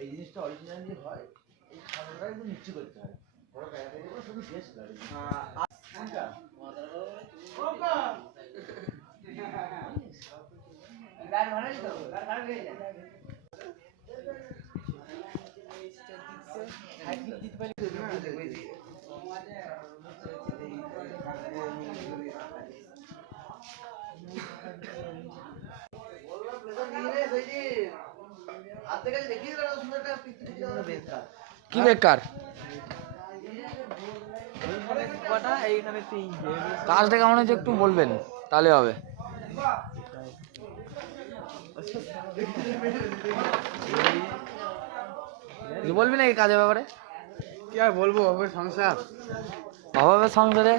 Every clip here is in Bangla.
এই জিনিসটা অরিজিনাল যে হয় এই খাবারটা একটু মিষ্টি করতে হয় বড় প্যাকেট থেকে শুধু টেস্ট লাগে কোনটা কোনটা লাল ভালো তো লাল ভালো হয়ে যায় কি বেকার কাজটা কেমন হয়েছে একটু বলবেন তাহলে হবে। কি বলবি না এই কাজের ব্যাপারে? কি আর বলবো, সংসার অভাবের সংসারে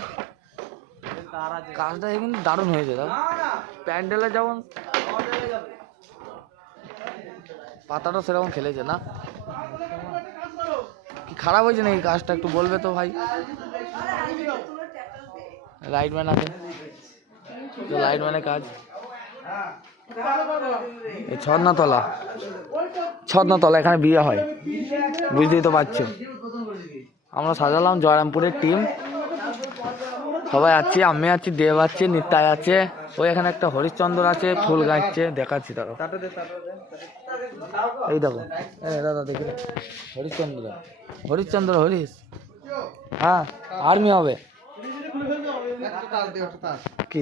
কাজটা কিন্তু দারুণ হয়েছে। দাও প্যান্ডেলে যেমন পাতাটা সেরকম খেলেছে না, কি খারাপ হয়েছে না এই কাজটা একটু বলবে তো ভাই। লাইটম্যান আছে তো লাইটম্যানের কাজ এই ছদনাতলা এখানে বিয়ে হয়, বুঝতেই তো পারছো। আমরা সাজালাম জয়রামপুরের টিম, সবাই আছে, আমি আছি, দেব আছে, নিতাই আছে, ওই এখানে একটা হরিশ্চন্দ্র আছে ফুল গাইছে, দেখাচ্ছি তারও। এই দেখো দাদা দেখি হরিশ্চন্দ্র হরিশ, হ্যাঁ আর্মি হবে কি